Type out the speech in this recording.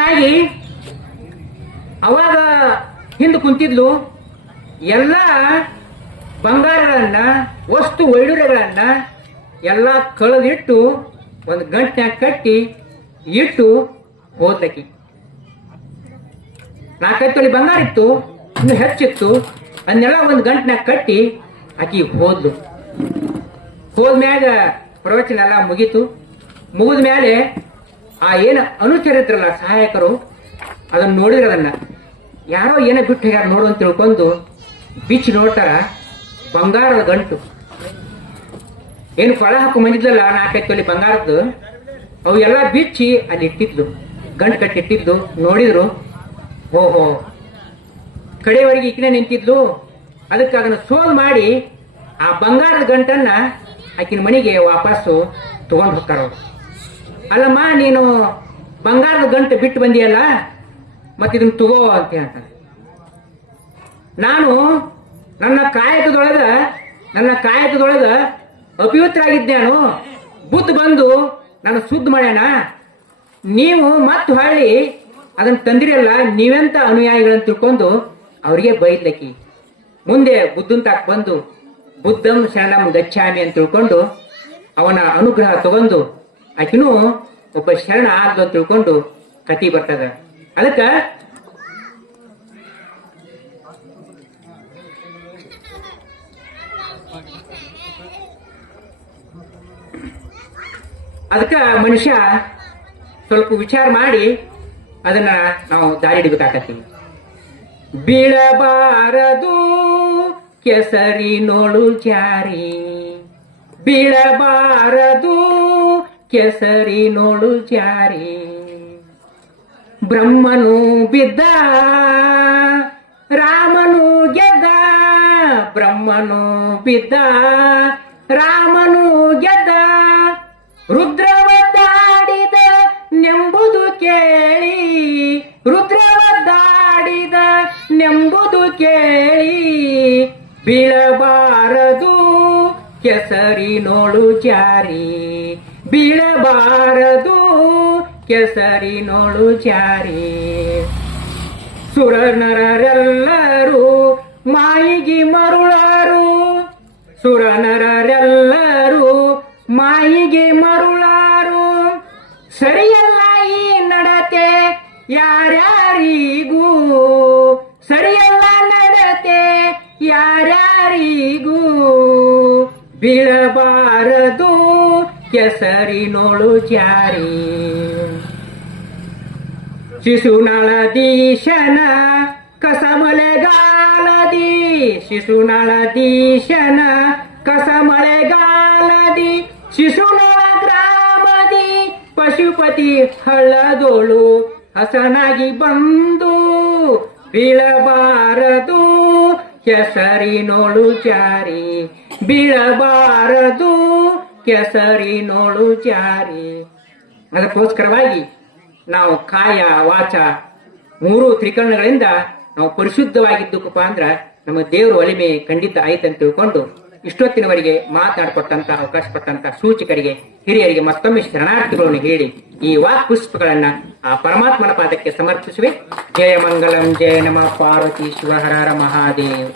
ನಾಗಿ ಅವಾಗ ಹಿಂದೆ ಕುಂತಿದ್ಲು. ಎಲ್ಲ ಬಂಗಾರಗಳನ್ನ, ವಸ್ತು ವೈಡೂರ್ಯಗಳನ್ನ ಎಲ್ಲ ಕಳೆದಿಟ್ಟು ಒಂದು ಗಂಟ್ನ್ಯಾಗ ಕಟ್ಟಿ ಇಟ್ಟು ಹೋದ್ಲಕ್ಕಿ. 4-5 ತೊಲಿ ಬಂಗಾರ ಇತ್ತು, ಇನ್ನು ಹೆಚ್ಚಿತ್ತು. ಅದನ್ನೆಲ್ಲ ಒಂದು ಗಂಟ್ನ್ಯಾಗ ಕಟ್ಟಿ ಆಕಿ ಹೋದ್ಲು. ಹೋದ್ಮ್ಯಾಗ ಪ್ರವಚನ ಎಲ್ಲ ಮುಗೀತು. ಮುಗಿದ ಮೇಲೆ ಆ ಏನು ಅನುಚರಿದ್ರಲ್ಲ ಸಹಾಯಕರು, ಅದನ್ನ ನೋಡಿದ್ರ, ಅದನ್ನ ಯಾರೋ ಏನೋ ಬಿಟ್ಟು ಹೋಗ್ಯಾರ ನೋಡು ಅಂತ ತಿಳ್ಕೊಂಡು ಬಿಚ್ಚಿ ನೋಡ್ತಾರ. ಬಂಗಾರದ ಗಂಟು ಏನು ಫಳ ಹಾಕು ಬಂದಿದ್ಲಲ್ಲ 4-5 ತೊಲಿ ಬಂಗಾರದ್ದು, ಅವು ಎಲ್ಲ ಬಿಚ್ಚಿ ಅಲ್ಲಿ ಇಟ್ಟಿದ್ಲು, ಗಂಟು ಕಟ್ಟಿಟ್ಟಿದ್ಲು. ನೋಡಿದ್ರು, ಓಹೋ ಕಡೆಯವರೆಗೆ ಈಕಿನೇ ನಿಂತಿದ್ಲು. ಅದಕ್ಕೆ ಅದನ್ನು ಸೋಲ್ ಮಾಡಿ ಆ ಬಂಗಾರದ ಗಂಟನ್ನ ಆಕಿನ ಮನೆಗೆ ವಾಪಸ್ಸು ತಗೊಂಡು ಹೋಗ್ತಾರ. ಅಲ್ಲಮ್ಮ, ನೀನು ಬಂಗಾರದ ಗಂಟು ಬಿಟ್ಟು ಬಂದಿಯಲ್ಲ, ಮತ್ತೆ ಇದನ್ನ ತಗೋ ಅಂತ ಹೇಳ್ತಾನೆ. ನಾನು ನನ್ನ ಕಾಯಕದೊಳಗ ಅಪವಿತ್ರ ಆಗಿದ್ದೇನು, ಬುದ್ಧ ಬಂದು ನಾನು ಶುದ್ಧ ಮಾಡ್ಯಾನ. ನೀವು ಮತ್ತೆ ಹೊಳ್ಳಿ ಅದನ್ನ ತಂದಿರಲ್ಲ, ನೀವೆಂತ ಅನುಯಾಯಿಗಳನ್ನ ತಿಳ್ಕೊಂಡು ಅವ್ರಿಗೆ ಬೈದ್ಲಕ್ಕಿ. ಮುಂದೆ ಬುದ್ಧನ್ ತಾಕ ಬಂದು ಬುದ್ಧಂ ಶರಣಂ ಗಚ್ಚಾಮಿ ಅಂತ ತಿಳ್ಕೊಂಡು ಅವನ ಅನುಗ್ರಹ ತಗೊಂಡು ಆಕಿನೂ ಒಬ್ಬ ಶರಣ ಆಗ್ಲು ಅಂತ ತಿಳ್ಕೊಂಡು ಕತಿ ಬರ್ತದ. ಅದಕ್ಕ ಮನುಷ್ಯ ಸ್ವಲ್ಪ ವಿಚಾರ ಮಾಡಿ ಅದನ್ನ ನಾವು ದಾರಿ ಹಿಡಿಬೇಕಾಗತ್ತಿ. ಬೀಳಬಾರದು ಕೆಸರಿನೋಳು ಜಾರಿ, ಬೀಳಬಾರದು ಕೆಸರಿನೋಳು ಜಾರಿ. ಬ್ರಹ್ಮನು ಬಿದ್ದ ರಾಮನು ಗೆದ್ದ, ಬ್ರಹ್ಮನು ಬಿದ್ದ ರಾಮನು ಗೆದ್ದ. ರುದ್ರವದ್ದಾಡಿದ ನೆಂಬುದು ಕೇಳಿ, ರುದ್ರವದ್ದಾಡಿದ ನೆಂಬುದು ಕೇಳಿ. ಬೀಳಬಾರದು ಕೆಸರಿನೋಳು ಜಾರಿ, ಬೀಳಬಾರದು ಕೆಸರಿನೋಳು ಜಾರಿ. ಸುರನರೆಲ್ಲರೂ ಮಾಯಿಗೆ ಮರುಳಾರು, ಸುರನರೆಲ್ಲರೂ ಮಾಯಿಗೆ ಮರುಳಾರು. ಸರಿಯಲ್ಲ ಈ ನಡತೆ ಯಾರ್ಯಾರಿಗೂ, ಸರಿಯಲ್ಲ ನಡತೆ ಯಾರ್ಯಾರಿಗೂ. ಬೀಳಬಾರದು ಕೆಸರಿನೋಳು ಜಾರಿ. ಶಿಶುನಾಳದೀಶನ ಕಸಮಳೆಗಾಲದಿ, ಶಿಶುನಾಳದೀಶನ ಕಸಮಳೆಗಾಲದಿ. ಶಿಶುನಾಳ ಗ್ರಾಮದಿ ಪಶುಪತಿ ಹಳ್ಳದೋಳು ಹಸನಾಗಿ ಬಂದು. ಬೀಳಬಾರದು ಕೆಸರಿನೋಳು ಜಾರಿ, ಬೀಳಬಾರದು ಕೆಸರಿನೋಳು ಜಾರಿ. ಅದಕ್ಕೋಸ್ಕರವಾಗಿ ನಾವು ಕಾಯ ವಾಚ 3 ತ್ರಿಕರಣಗಳಿಂದ ನಾವು ಪರಿಶುದ್ಧವಾಗಿದ್ದಕ್ಕಪ್ಪ ಅಂದ್ರ ನಮ್ಮ ದೇವರು ಒಲಿಮೆ ಖಂಡಿತ ಆಯ್ತಂತ ತಿಳ್ಕೊಂಡು ಇಷ್ಟೊತ್ತಿನವರೆಗೆ ಮಾತನಾಡಿಕೊಟ್ಟಂತ ಅವಕಾಶ ಕೊಟ್ಟಂತ ಸೂಚಕರಿಗೆ, ಹಿರಿಯರಿಗೆ ಮತ್ತೊಮ್ಮೆ ಶರಣಾರ್ಥಿಗಳನ್ನು ಹೇಳಿ ಈ ವಾಕ್ ಪುಷ್ಪಗಳನ್ನ ಆ ಪರಮಾತ್ಮನ ಪಾದಕ್ಕೆ ಸಮರ್ಪಿಸುವೆ. ಜಯ ಮಂಗಲಂ, ಜಯ ನಮಃ ಪಾರ್ವತಿ ಶಿವ ಹರ ಹರ ಮಹಾದೇವ್.